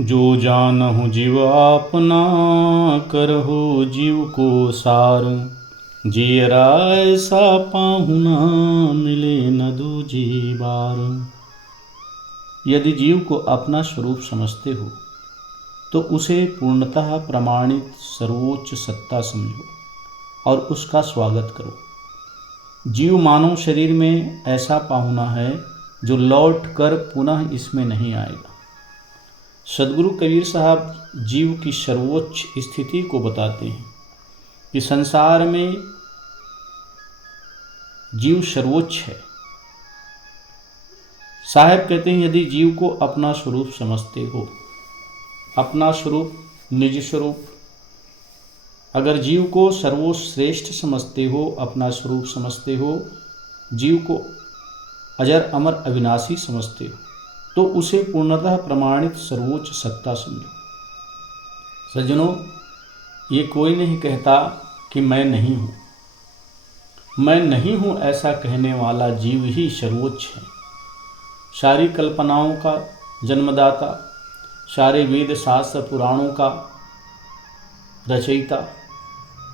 जो जानहु जीव आपना, करहु जीव को सार। जियरा ऐसा पाहुना, मिले न दूजी बार। यदि जीव को अपना स्वरूप समझते हो तो उसे पूर्णतः प्रमाणित सर्वोच्च सत्ता समझो और उसका स्वागत करो। जीव मानव शरीर में ऐसा पाहुना है जो लौट कर पुनः इसमें नहीं आएगा। सदगुरु कबीर साहब जीव की सर्वोच्च स्थिति को बताते हैं कि संसार में जीव सर्वोच्च है। साहब कहते हैं यदि जीव को अपना स्वरूप समझते हो, अपना स्वरूप निज स्वरूप, अगर जीव को सर्वश्रेष्ठ समझते हो, अपना स्वरूप समझते हो, जीव को अजर अमर अविनाशी समझते हो, तो उसे पूर्णतः प्रमाणित सर्वोच्च सत्ता समझो। सज्जनों, ये कोई नहीं कहता कि मैं नहीं हूँ। मैं नहीं हूँ ऐसा कहने वाला जीव ही सर्वोच्च है। सारी कल्पनाओं का जन्मदाता, सारे वेद शास्त्र पुराणों का रचयिता,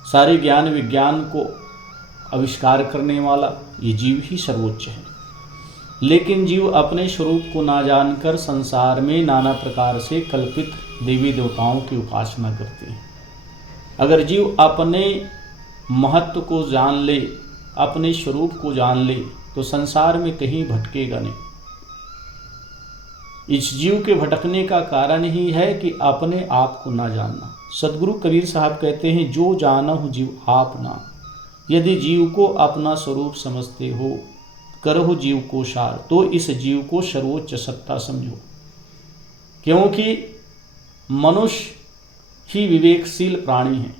सारे ज्ञान विज्ञान को आविष्कार करने वाला ये जीव ही सर्वोच्च है। लेकिन जीव अपने स्वरूप को ना जानकर संसार में नाना प्रकार से कल्पित देवी देवताओं की उपासना करते हैं। अगर जीव अपने महत्व को जान ले, अपने स्वरूप को जान ले, तो संसार में कहीं भटकेगा नहीं। इस जीव के भटकने का कारण ही है कि अपने आप को ना जानना। सदगुरु कबीर साहब कहते हैं जो जानहु जीव आपना। यदि जीव को अपना स्वरूप समझते हो, करहु जीव को सार, तो इस जीव को सर्वोच्च सत्ता समझो। क्योंकि मनुष्य ही विवेकशील प्राणी है।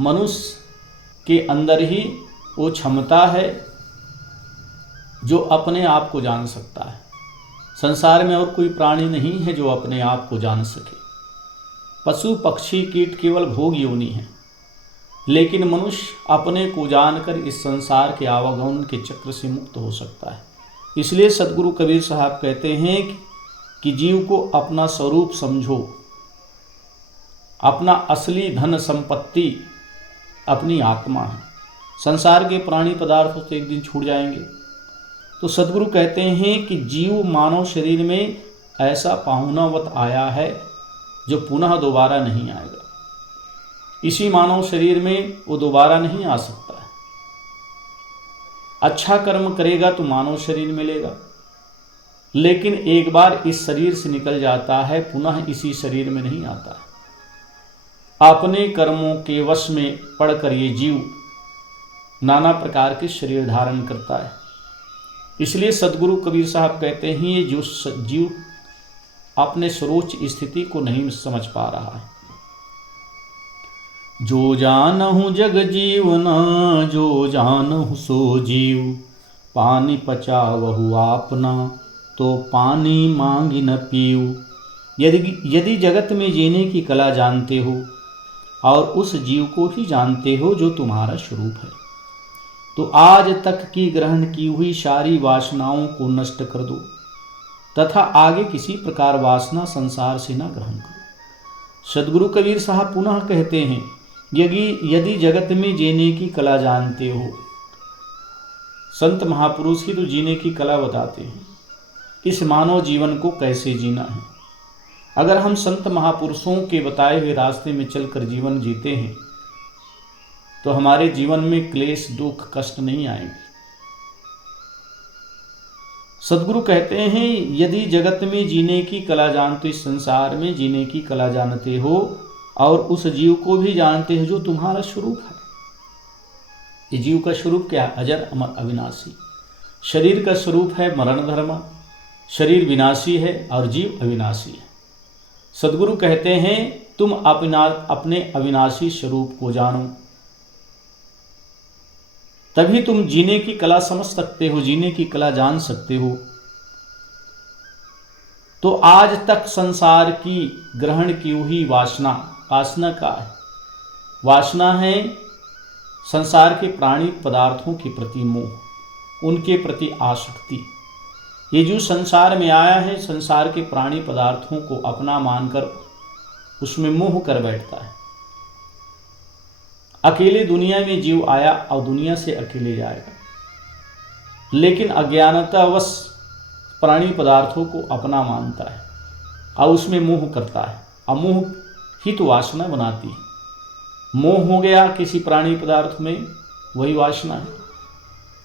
मनुष्य के अंदर ही वो क्षमता है जो अपने आप को जान सकता है। संसार में और कोई प्राणी नहीं है जो अपने आप को जान सके। पशु पक्षी कीट केवल भोग योनि है, लेकिन मनुष्य अपने को जानकर इस संसार के आवागमन के चक्र से मुक्त हो सकता है। इसलिए सदगुरु कबीर साहब कहते हैं कि जीव को अपना स्वरूप समझो। अपना असली धन संपत्ति अपनी आत्मा है। संसार के प्राणी पदार्थों से एक दिन छूट जाएंगे। तो सदगुरु कहते हैं कि जीव मानव शरीर में ऐसा पाहुनावत आया है जो पुनः दोबारा नहीं आएगा। इसी मानव शरीर में वो दोबारा नहीं आ सकता है। अच्छा कर्म करेगा तो मानव शरीर मिलेगा, लेकिन एक बार इस शरीर से निकल जाता है, पुनः इसी शरीर में नहीं आता है। अपने कर्मों के वश में पड़कर ये जीव नाना प्रकार के शरीर धारण करता है। इसलिए सदगुरु कबीर साहब कहते हैं ये जो जीव अपने सर्वोच्च स्थिति को नहीं समझ पा रहा है। जो जानहु जग जीवना, जो जानहु सो जीव। पानी पचावहु आपना, तो पानी मांगी न पीऊ। यदि जगत में जीने की कला जानते हो और उस जीव को ही जानते हो जो तुम्हारा स्वरूप है, तो आज तक की ग्रहण की हुई सारी वासनाओं को नष्ट कर दो तथा आगे किसी प्रकार वासना संसार से न ग्रहण करो। सदगुरु कबीर साहब पुनः कहते हैं यदि जगत में जीने की कला जानते हो, संत महापुरुष ही तो जीने की कला बताते हैं इस मानव जीवन को कैसे जीना है। अगर हम संत महापुरुषों के बताए हुए रास्ते में चलकर जीवन जीते हैं तो हमारे जीवन में क्लेश दुख कष्ट नहीं आएंगे। सदगुरु कहते हैं यदि जगत में जीने की कला जानते, इस संसार में जीने की कला जानते हो और उस जीव को भी जानते हो जो तुम्हारा स्वरूप है। ये जीव का स्वरूप क्या है? अजर अमर अविनाशी। शरीर का स्वरूप है मरण धर्म। शरीर विनाशी है और जीव अविनाशी है। सदगुरु कहते हैं तुम अपने अविनाशी स्वरूप को जानो, तभी तुम जीने की कला समझ सकते हो, जीने की कला जान सकते हो। तो आज तक संसार की ग्रहण की हुई वासना का है। वासना है संसार के प्राणी पदार्थों के प्रति मोह, उनके प्रति आसक्ति। ये जो संसार में आया है, संसार के प्राणी पदार्थों को अपना मानकर उसमें मोह कर बैठता है। अकेले दुनिया में जीव आया और दुनिया से अकेले जाएगा, लेकिन अज्ञानतावश प्राणी पदार्थों को अपना मानता है और उसमें मोह करता है। और मोह ही तो वासना बनाती है। मोह हो गया किसी प्राणी पदार्थ में, वही वासना है।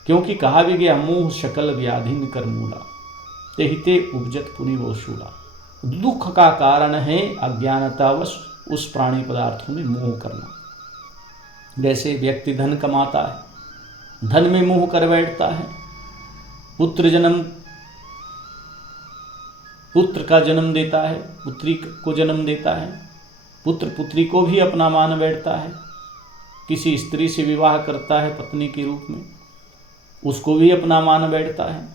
क्योंकि कहा भी गया, मोह शकल व्याधिन कर मूला, तेहिते उपजत पुनि वो शूला। दुख का कारण है अज्ञानतावश उस प्राणी पदार्थों में मोह करना। जैसे व्यक्ति धन कमाता है, धन में मोह कर बैठता है, पुत्र का जन्म देता है, पुत्री को जन्म देता है, पुत्र पुत्री को भी अपना मान बैठता है, किसी स्त्री से विवाह करता है पत्नी के रूप में, उसको भी अपना मान बैठता है।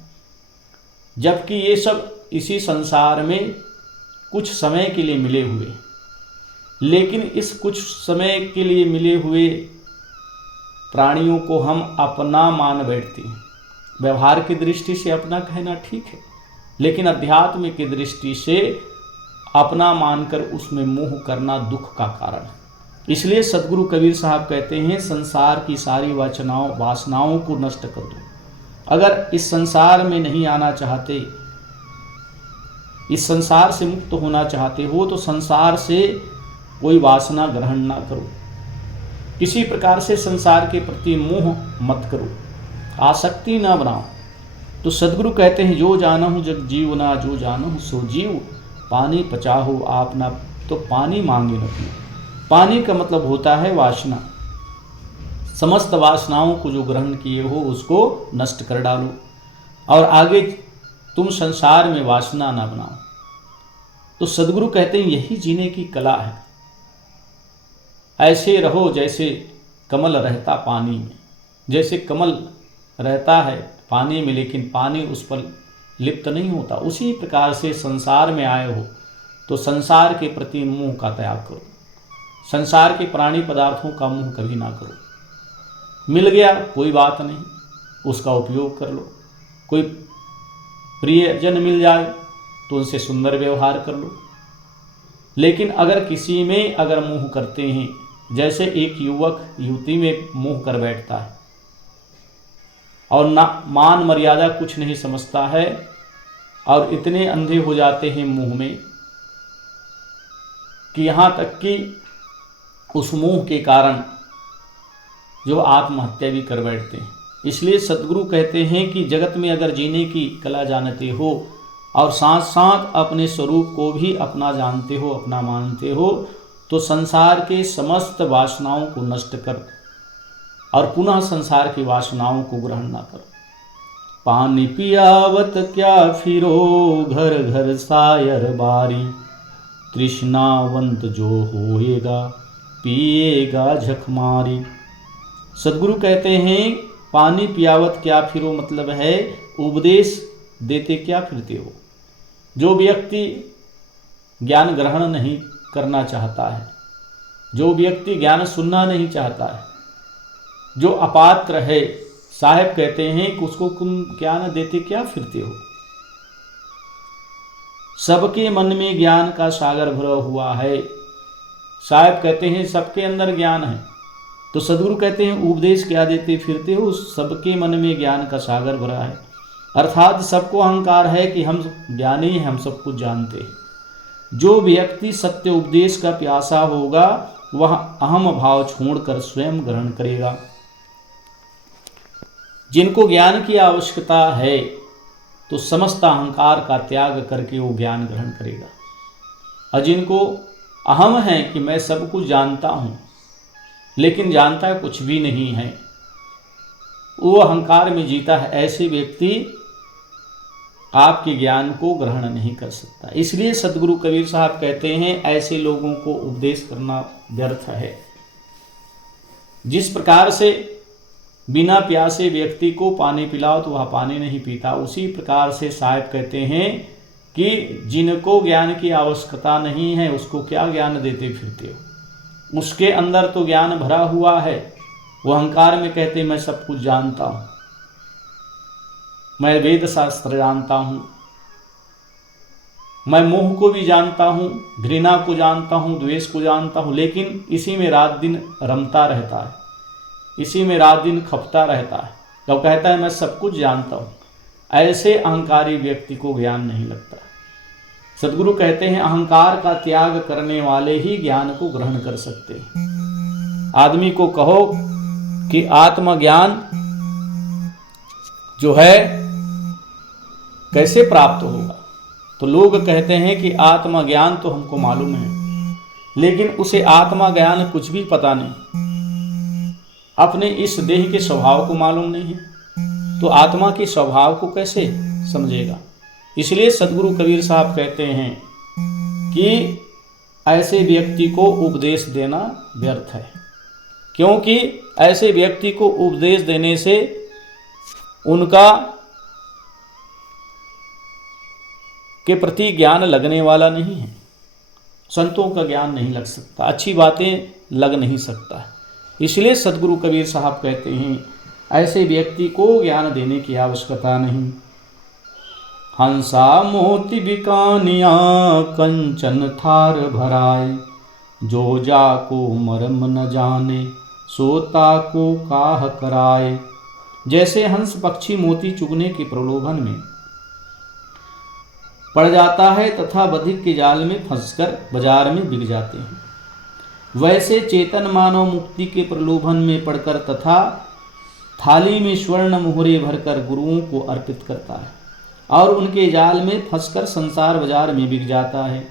जबकि ये सब इसी संसार में कुछ समय के लिए मिले हुए, लेकिन इस कुछ समय के लिए मिले हुए प्राणियों को हम अपना मान बैठते हैं। व्यवहार की दृष्टि से अपना कहना ठीक है, लेकिन अध्यात्म की दृष्टि से अपना मानकर उसमें मोह करना दुख का कारण है। इसलिए सदगुरु कबीर साहब कहते हैं, संसार की सारी वासनाओं को नष्ट कर दो। अगर इस संसार में नहीं आना चाहते, इस संसार से मुक्त होना चाहते हो, तो संसार से कोई वासना ग्रहण ना करो। किसी प्रकार से संसार के प्रति मोह मत करो, आसक्ति ना बनाओ। तो सदगुरु कहते हैं, जो जानहु जग जीवना, जो जानहु सो जीव, पानी पचाहो आप ना, तो पानी मांगे न पियो। पानी का मतलब होता है वासना। समस्त वासनाओं को जो ग्रहण किए हो उसको नष्ट कर डालो, और आगे तुम संसार में वासना ना बनाओ। तो सदगुरु कहते हैं, यही जीने की कला है। ऐसे रहो जैसे कमल रहता पानी में। जैसे कमल रहता है पानी में, लेकिन पानी उस पर लिप्त नहीं होता, उसी प्रकार से संसार में आए हो तो संसार के प्रति मोह का त्याग करो। संसार के प्राणी पदार्थों का मोह कभी ना करो। मिल गया कोई बात नहीं, उसका उपयोग कर लो। कोई प्रियजन मिल जाए तो उनसे सुंदर व्यवहार कर लो। लेकिन अगर किसी में अगर मोह करते हैं, जैसे एक युवक युवती में मोह कर बैठता है और ना मान मर्यादा कुछ नहीं समझता है, और इतने अंधे हो जाते हैं मोह में कि यहाँ तक कि उस मोह के कारण जो आत्महत्या भी कर बैठते हैं। इसलिए सद्गुरु कहते हैं कि जगत में अगर जीने की कला जानते हो और साथ साथ अपने स्वरूप को भी अपना जानते हो, अपना मानते हो, तो संसार के समस्त वासनाओं को नष्ट कर और पुनः संसार की वासनाओं को ग्रहण ना करो। पानी पियावत क्या फिरो, घर घर सायर बारी, तृष्णावंत जो होएगा पिएगा झकमारी। सद्गुरु कहते हैं, पानी पियावत क्या फिरो मतलब है उपदेश देते क्या फिरते हो। जो व्यक्ति ज्ञान ग्रहण नहीं करना चाहता है, जो व्यक्ति ज्ञान सुनना नहीं चाहता है, जो अपात्र है, साहब कहते हैं कि उसको तुम ज्ञान देते क्या फिरते हो। सबके मन में ज्ञान का सागर भरा हुआ है। साहब कहते हैं सबके अंदर ज्ञान है, तो सद्गुरु कहते हैं उपदेश क्या देते फिरते हो। सबके मन में ज्ञान का सागर भरा है, अर्थात सबको अहंकार है कि हम ज्ञानी हैं, हम सब कुछ जानते हैं। जो व्यक्ति सत्य उपदेश का प्यासा होगा वह अहम भाव छोड़कर स्वयं ग्रहण करेगा। जिनको ज्ञान की आवश्यकता है तो समस्त अहंकार का त्याग करके वो ज्ञान ग्रहण करेगा। और जिनको अहम है कि मैं सब कुछ जानता हूँ लेकिन जानता कुछ भी नहीं है, वो अहंकार में जीता है, ऐसे व्यक्ति आपके ज्ञान को ग्रहण नहीं कर सकता। इसलिए सद्गुरु कबीर साहब कहते हैं ऐसे लोगों को उपदेश करना व्यर्थ है। जिस प्रकार से बिना प्यासे व्यक्ति को पानी पिलाओ तो वह पानी नहीं पीता, उसी प्रकार से साहब कहते हैं कि जिनको ज्ञान की आवश्यकता नहीं है उसको क्या ज्ञान देते फिरते हो। उसके अंदर तो ज्ञान भरा हुआ है, वो अहंकार में कहते मैं सब कुछ जानता हूँ, मैं वेद शास्त्र जानता हूँ, मैं मोह को भी जानता हूँ, घृणा को जानता हूँ, द्वेष को जानता हूँ, लेकिन इसी में रात दिन रमता रहता है, इसी में रात दिन खपता रहता है। तो कहता है मैं सब कुछ जानता हूँ। ऐसे अहंकारी व्यक्ति को ज्ञान नहीं लगता। सद्गुरु कहते हैं अहंकार का त्याग करने वाले ही ज्ञान को ग्रहण कर सकते हैं। आदमी को कहो कि आत्मज्ञान जो है कैसे प्राप्त होगा, तो लोग कहते हैं कि आत्मज्ञान तो हमको मालूम है, लेकिन उसे आत्मज्ञान कुछ भी पता नहीं, अपने इस देह के स्वभाव को मालूम नहीं है, तो आत्मा के स्वभाव को कैसे समझेगा। इसलिए सद्गुरु कबीर साहब कहते हैं कि ऐसे व्यक्ति को उपदेश देना व्यर्थ है, क्योंकि ऐसे व्यक्ति को उपदेश देने से उनका के प्रति ज्ञान लगने वाला नहीं है। संतों का ज्ञान नहीं लग सकता, अच्छी बातें लग नहीं सकता। इसलिए सद्गुरु कबीर साहब कहते हैं ऐसे व्यक्ति को ज्ञान देने की आवश्यकता नहीं। हंसा मोती बिकानिया कंचन थार भराए, जो जाको मर्म न जाने सोता को काह कराए। जैसे हंस पक्षी मोती चुगने के प्रलोभन में पड़ जाता है तथा बधिक के जाल में फंसकर बाजार में बिक जाते हैं, वैसे चेतन मानव मुक्ति के प्रलोभन में पड़कर तथा थाली में स्वर्ण मुहरे भरकर गुरुओं को अर्पित करता है और उनके जाल में फंसकर संसार बाजार में बिक जाता है।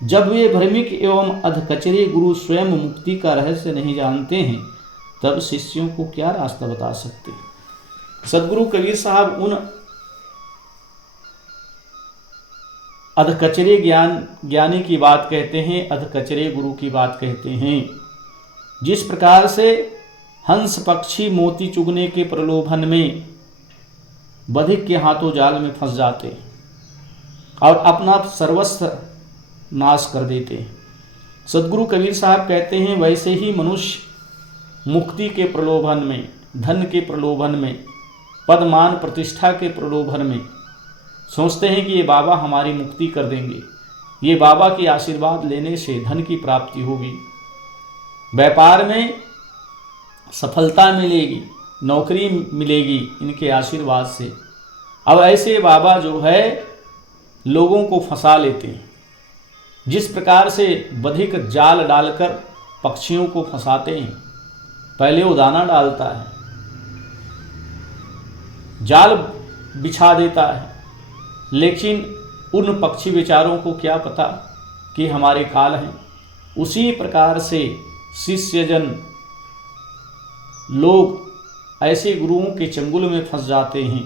जब वे भ्रमिक एवं अधकचरे गुरु स्वयं मुक्ति का रहस्य नहीं जानते हैं, तब शिष्यों को क्या रास्ता बता सकते। सद्गुरु कबीर साहब उन अधकचरे ज्ञानी की बात कहते हैं, अधकचरे गुरु की बात कहते हैं। जिस प्रकार से हंस पक्षी मोती चुगने के प्रलोभन में बधिक के हाथों जाल में फंस जाते और अपना सर्वस्व नाश कर देते, सद्गुरु कबीर साहब कहते हैं वैसे ही मनुष्य मुक्ति के प्रलोभन में, धन के प्रलोभन में, पद मान प्रतिष्ठा के प्रलोभन में सोचते हैं कि ये बाबा हमारी मुक्ति कर देंगे, ये बाबा की आशीर्वाद लेने से धन की प्राप्ति होगी, व्यापार में सफलता मिलेगी, नौकरी मिलेगी इनके आशीर्वाद से। अब ऐसे बाबा जो है लोगों को फंसा लेते हैं। जिस प्रकार से बधिक जाल डालकर पक्षियों को फंसाते हैं, पहले वो दाना डालता है, जाल बिछा देता है, लेकिन उन पक्षी बेचारों को क्या पता कि हमारे काल हैं। उसी प्रकार से शिष्यजन लोग ऐसे गुरुओं के चंगुल में फंस जाते हैं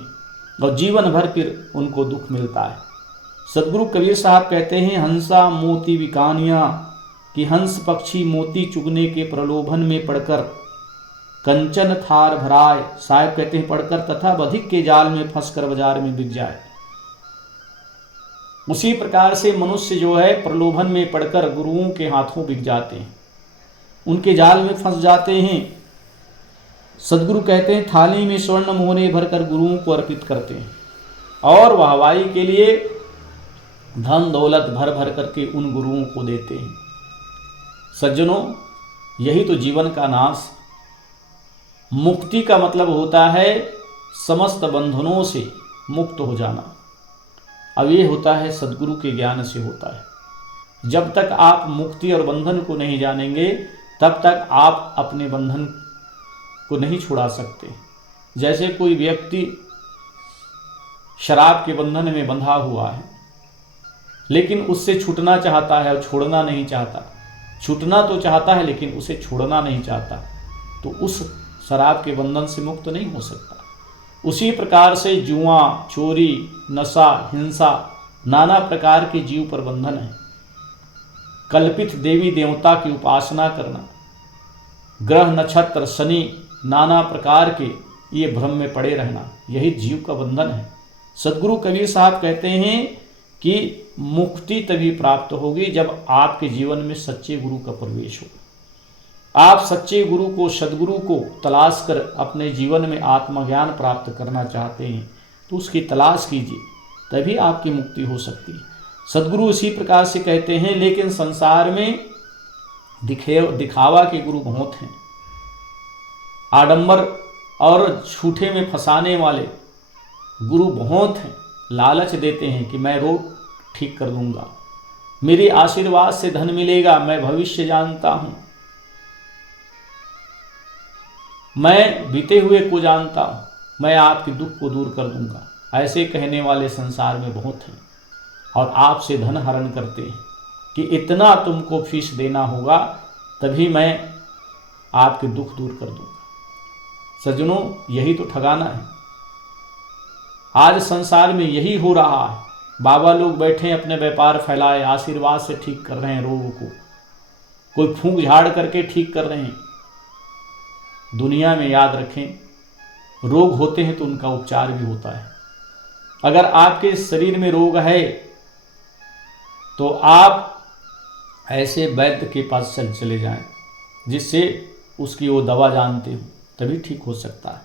और जीवन भर फिर उनको दुख मिलता है। सद्गुरु कबीर साहब कहते हैं हंसा मोती बिकानिया, कि हंस पक्षी मोती चुगने के प्रलोभन में पड़कर कंचन थार भराए, साहब कहते हैं पड़कर तथा बधिक के जाल में फंसकर बाजार में बिक जाए। उसी प्रकार से मनुष्य जो है प्रलोभन में पड़कर गुरुओं के हाथों बिक जाते हैं, उनके जाल में फंस जाते हैं। सद्गुरु कहते हैं थाली में स्वर्ण मोहरे भरकर गुरुओं को अर्पित करते हैं और वाहवाही के लिए धन दौलत भर भर करके उन गुरुओं को देते हैं। सज्जनों, यही तो जीवन का नाश। मुक्ति का मतलब होता है समस्त बंधनों से मुक्त हो जाना। अब ये होता है सद्गुरु के ज्ञान से होता है। जब तक आप मुक्ति और बंधन को नहीं जानेंगे, तब तक आप अपने बंधन को नहीं छुड़ा सकते। जैसे कोई व्यक्ति शराब के बंधन में बंधा हुआ है, लेकिन उससे छूटना चाहता है और छोड़ना नहीं चाहता। छूटना तो चाहता है लेकिन उसे छोड़ना नहीं चाहता, तो उस शराब के बंधन से मुक्त नहीं हो सकता। उसी प्रकार से जुआ, चोरी, नशा, हिंसा, नाना प्रकार के जीव पर बंधन है। कल्पित देवी देवता की उपासना करना, ग्रह नक्षत्र शनि नाना प्रकार के ये भ्रम में पड़े रहना, यही जीव का बंधन है। सद्गुरु कबीर साहब कहते हैं कि मुक्ति तभी प्राप्त होगी जब आपके जीवन में सच्चे गुरु का प्रवेश हो। आप सच्चे गुरु को, सद्गुरु को तलाश कर अपने जीवन में आत्मज्ञान प्राप्त करना चाहते हैं तो उसकी तलाश कीजिए, तभी आपकी मुक्ति हो सकती है। सद्गुरु इसी प्रकार से कहते हैं, लेकिन संसार में दिखावा के गुरु बहुत हैं, आडंबर और झूठे में फंसाने वाले गुरु बहुत हैं। लालच देते हैं कि मैं रोग ठीक कर दूंगा, मेरे आशीर्वाद से धन मिलेगा, मैं भविष्य जानता हूं, मैं बीते हुए को जानता हूं, मैं आपके दुख को दूर कर दूंगा। ऐसे कहने वाले संसार में बहुत हैं और आपसे धन हरण करते हैं कि इतना तुमको फीस देना होगा तभी मैं आपके दुख दूर कर दूंगा। सज्जनों, यही तो ठगाना है। आज संसार में यही हो रहा है। बाबा लोग बैठे अपने व्यापार फैलाए, आशीर्वाद से ठीक कर रहे हैं रोगों को, कोई फूंक झाड़ करके ठीक कर रहे हैं। दुनिया में याद रखें, रोग होते हैं तो उनका उपचार भी होता है। अगर आपके शरीर में रोग है तो आप ऐसे वैद्य के पास चले जाएं जिससे उसकी वो दवा जानते हो, तभी ठीक हो सकता है।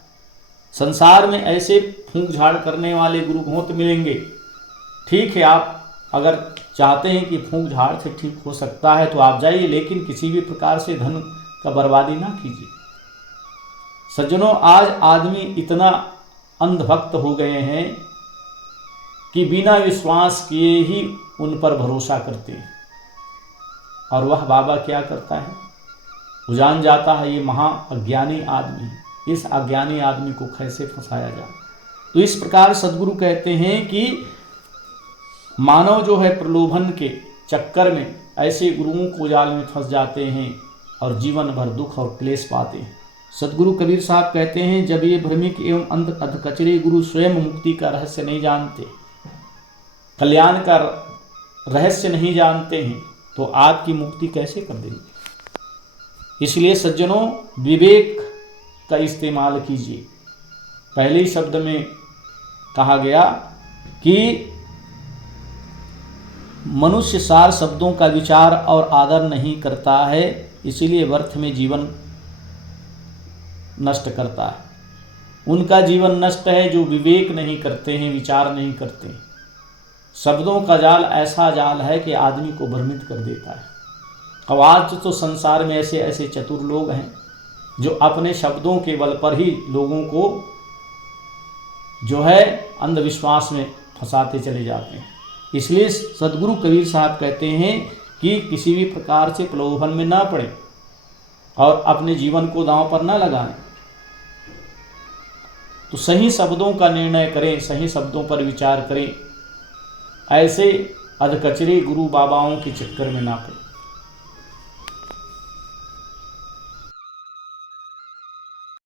संसार में ऐसे फूंक झाड़ करने वाले गुरु बहुत मिलेंगे। ठीक है, आप अगर चाहते हैं कि फूंक झाड़ से ठीक हो सकता है तो आप जाइए, लेकिन किसी भी प्रकार से धन का बर्बादी ना कीजिए। सज्जनों, आज आदमी इतना अंधभक्त हो गए हैं कि बिना विश्वास किए ही उन पर भरोसा करते हैं। और वह बाबा क्या करता है, वो जान जाता है ये महा अज्ञानी आदमी है, इस अज्ञानी आदमी को कैसे फंसाया जाए। तो इस प्रकार सद्गुरु कहते हैं कि मानव जो है प्रलोभन के चक्कर में ऐसे गुरुओं को जाल में फंस जाते हैं और जीवन भर दुख और क्लेश पाते हैं। सद्गुरु कबीर साहब कहते हैं, जब ये भ्रमिक एवं अधकचरे गुरु स्वयं मुक्ति का रहस्य नहीं जानते, कल्याण का रहस्य नहीं जानते हैं, तो आपकी मुक्ति कैसे कर देंगे। इसलिए सज्जनों, विवेक का इस्तेमाल कीजिए। पहले ही शब्द में कहा गया कि मनुष्य सार शब्दों का विचार और आदर नहीं करता है, इसीलिए व्यर्थ में जीवन नष्ट करता है। उनका जीवन नष्ट है जो विवेक नहीं करते हैं, विचार नहीं करते हैं। शब्दों का जाल ऐसा जाल है कि आदमी को भ्रमित कर देता है। अब आज तो संसार में ऐसे ऐसे चतुर लोग हैं जो अपने शब्दों के बल पर ही लोगों को जो है अंधविश्वास में फंसाते चले जाते हैं। इसलिए सद्गुरु कबीर साहब कहते हैं कि किसी भी प्रकार से प्रलोभन में ना पड़े और अपने जीवन को दांव पर ना लगाएं। तो सही शब्दों का निर्णय करें, सही शब्दों पर विचार करें। ऐसे अधकचरे गुरु बाबाओं के चक्कर में ना पड़े।